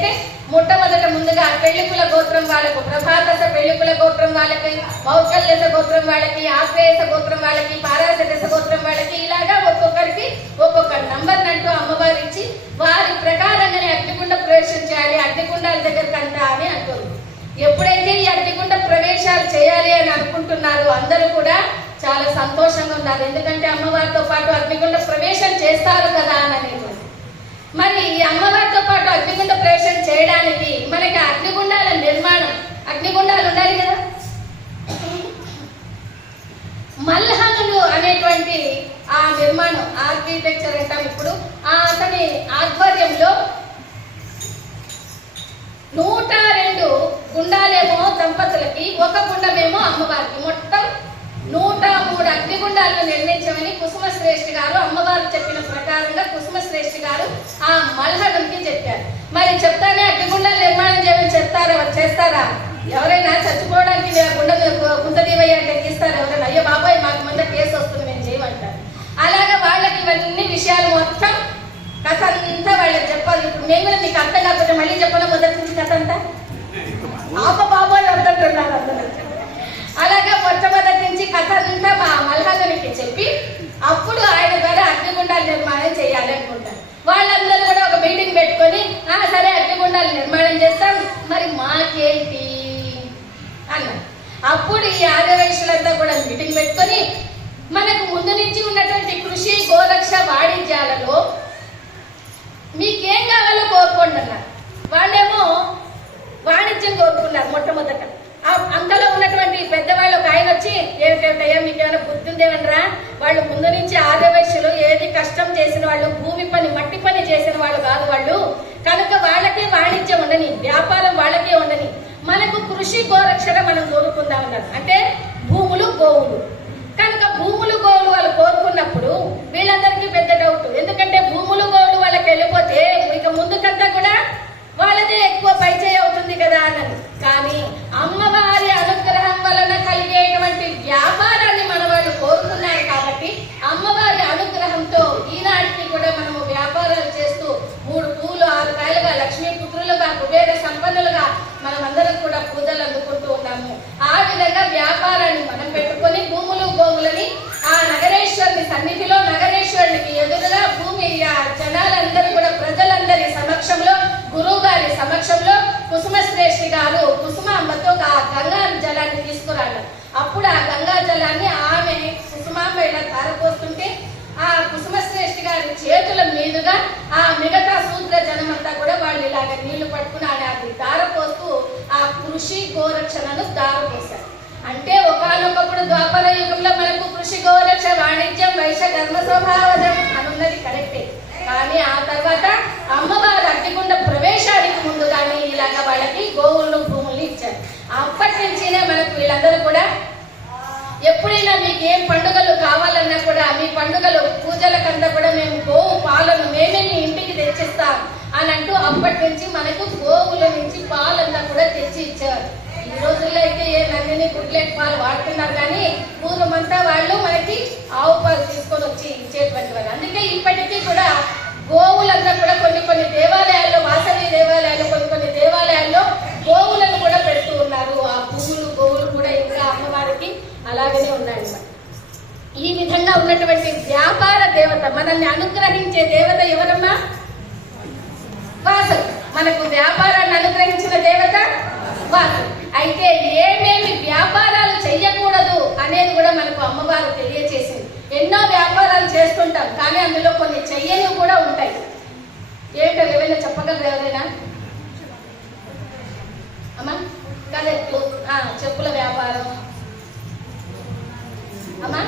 అంటే మొట్టమొదట ముందుగా పెళ్లికుల గోత్రం వాళ్ళకు, ప్రభాతస పెళ్లికుల గోత్రం వాళ్ళకి, మౌకల్యస గోత్రం వాళ్ళకి, ఆశ్రేయస గోత్రం వాళ్ళకి, పారాశరస గోత్రం వాళ్ళకి, ఇలాగా ఒక్కొక్కరికి ఒక్కొక్క నంబర్ అంటూ అమ్మవారు ఇచ్చి వారి ప్రకారంగానే అగ్నిగుండ ప్రవేశం చేయాలి, అగ్నిగుండాల దగ్గరికి అంతా అని అంటారు. ఎప్పుడైతే ఈ అగ్నిగుండ ప్రవేశాలు చేయాలి అని అనుకుంటున్నారో అందరూ కూడా చాలా సంతోషంగా ఉన్నారు. ఎందుకంటే అమ్మవారితో పాటు అగ్నిగుండ ప్రవేశం చేస్తారు కదా అని అనేటువంటి. మరి ఈ అమ్మవారితో పాటు అగ్నిగుండ ప్రవేశం చేయడానికి మనకి అగ్నిగుండాల నిర్మాణం, అగ్నిగుండాలు ఉండాలి కదా. మల్హనులు అనేటువంటి ఆ నిర్మాణం, ఆర్కిటెక్చర్ అంటాం ఇప్పుడు, అతని ఆధ్వర్యంలో 102 గుండాలేమో దంపతులకి, ఒక గుండమేమో అమ్మవారికి, మొత్తం 103 అగ్నిగుండాలను నిర్మించమని కుసుమ శ్రేష్ఠి గారు అమ్మవారు చెప్పిన ప్రకారంగా కుసుమ శ్రేష్ఠి గారు ఆ మల్హనంకి చెప్పారు. మరి చెప్తానే అగ్నిగుండాలు నిర్మాణం చేయమని చేస్తారా? ఎవరైనా చచ్చిపోవడానికి గుంతదీవయ్య అంటే తీస్తారు ఎవరైనా? అయ్యో బాబాయ్ మాకు ముందు కేసు వస్తుంది మేము చేయమంటారు. అలాగా వాళ్ళకి ఇవన్నీ విషయాలు మొత్తం కథ అంతా వాళ్ళకి చెప్పాలి. ఇప్పుడు మేము కూడా మీకు అర్థం కాకపోతే మళ్ళీ చెప్పాలి మొదటి నుంచి కథ అంతా బాబాయ్ వద్దంటున్నారు అందరూ. అలాగా మొట్టమొదటి నుంచి కథ అంతా మా మల్హనునికి చెప్పి అప్పుడు ఆయన ద్వారా అగ్నిగుండాల నిర్మాణం చేయాలి అనుకుంటారు. వాళ్ళందరూ కూడా ఒక మీటింగ్ పెట్టుకొని సరే అగ్నిగుండాల నిర్మాణం చేస్తాం, మరి మాకేంటి అన్నారు. అప్పుడు ఈ ఆర్యవైశ్యులంతా కూడా మీటింగ్ పెట్టుకొని మనకు ముందు నుంచి ఉన్నటువంటి కృషి, గోరక్ష, వాణిజ్యాలలో మీకేం కావాలో కోరుకోండి అన్నారు. వాళ్ళేమో వాణిజ్యం కోరుకున్నారు మొట్టమొదట. అంతలో ఉన్నటువంటి పెద్దవాళ్ళు ఒక ఆయన వచ్చి ఏమిటయ్యా మీకేమైనా బుద్ధి ఉందేమనరా, వాళ్ళు ముందు నుంచి ఆర్యవైశ్యులు ఏది కష్టం చేసిన వాళ్ళు, భూమి పని మట్టి పని చేసిన వాళ్ళు కాదు వాళ్ళు, కనుక వాళ్ళకే వాణిజ్యం ఉండని, వ్యాపారం వాళ్ళకే ఉండని, మనకు కృషి గోరక్షణ మనం కోరుకుందామన్నారు. అంటే భూములు గోవులు. కనుక భూములు గోవులు వాళ్ళు కోరుకున్నప్పుడు వీళ్ళందరికీ పెద్ద డౌట్. ఎందుకంటే భూములు గోవులు వాళ్ళకి వెళ్ళిపోతే ఇక ముందుకంతా కూడా వాళ్ళదే ఎక్కువ పైచేయి అవుతుంది కదా అన్నది. కానీ అమ్మవారి అనుగ్రహం వలన కలిగేటువంటి వ్యాపారాన్ని మన వాళ్ళు కోరుకున్నారు కాబట్టి అమ్మవారి అనుగ్రహంతో ఈనాటికి కూడా మనము వ్యాపారాలు చేస్తూ 3 పూలు 6 కాయలుగా లక్ష్మీ పుత్రులుగా కుబేర సంపన్నులుగా మనం అందరం కూడా పూజలు అందుకుంటూ ఉన్నాము. ఆ విధంగా వ్యాపారాన్ని మనం పెట్టుకొని భూములు గోవులని ఆ నగరేశ్వరుని సన్నిధిలో, నగరేశ్వరునికి ఎదురుగా భూమి జనాలందరూ కూడా ప్రజలందరి సమక్షంలో, గురువు గారి సమక్షంలో కుసుమ శ్రేష్ఠి గారు కుసుమ అమ్మతో ఆ గంగా జలాన్ని తీసుకురాడు. అప్పుడు ఆ గంగా జలాన్ని ఆమె కుసుమాంబ ఇలా ధారపోస్తుంటే ఆ కుసుమ శ్రేష్ఠి గారి చేతుల మీదుగా ఆ మిగతా శూద్ర జనమంతా కూడా వాళ్ళు ఇలాగ నీళ్లు పట్టుకుని అది ధారపోస్తూ ఆ కృషి గోరక్షణను ధారపోశారు. అంటే ఒకనొకప్పుడు ద్వాపర యుగంలో మనకు కృషి గోరక్ష వాణిజ్యం వైశ్య ధర్మ స్వభావజం అనున్నది కరెక్టే. కానీ ఆ తర్వాత అమ్మవారు అగ్నిగుండ ప్రవేశానికి ముందుగానే ఇలాగ వాళ్ళకి గోవులను భూములు ఇచ్చారు. అప్పటి నుంచినే మనకు వీళ్ళందరూ కూడా ఎప్పుడైనా మీకు ఏం పండుగలు కావాలన్నా కూడా మీ పండుగలు పూజలకంతా కూడా మేము గోవు పాలను మేమే మీ ఇంటికి తెచ్చిస్తాం అని అంటూ అప్పటి నుంచి మనకు గోవుల నుంచి పాలంతా కూడా తెచ్చి ఇచ్చారు. ఈ రోజుల్లో అయితే ఏ నందిని గుడ్లెట్ పాలు వాడుతున్నారు, కానీ పూర్వమంతా వాళ్ళు మనకి ఆవు పాలు తీసుకొని వచ్చి ఇచ్చేటువంటి వారు. అందుకే ఇప్పటికీ కూడా గోవులంతా కూడా కొన్ని దేవాలయాల్లో, వాసవి దేవాలయాల్లో, కొన్ని దేవాలయాల్లో గోవులను కూడా పెడుతూ ఉన్నారు. ఆ పువ్వులు గోవులు కూడా ఇంకా అమ్మవారికి అలాగనే ఉన్నాయి. ఈ విధంగా ఉన్నటువంటి వ్యాపార దేవత, మనల్ని అనుగ్రహించే దేవత ఎవరమ్మా? వాసవి. మనకు వ్యాపారాన్ని అనుగ్రహించిన దేవత వాసవి. అయితే ఏమేమి వ్యాపారాలు చెయ్యకూడదు అనేది కూడా మనకు అమ్మవారు తెలియచేసింది. ఎన్నో వ్యాపారాలు చేస్తుంటాం, కానీ అందులో కొన్ని చెయ్యనివి కూడా ఉంటాయి. ఏంటో ఏమైనా చెప్పగలరు ఎవరైనా? అమ్మా కలెక్టు, చెప్పుల వ్యాపారం, అమ్మా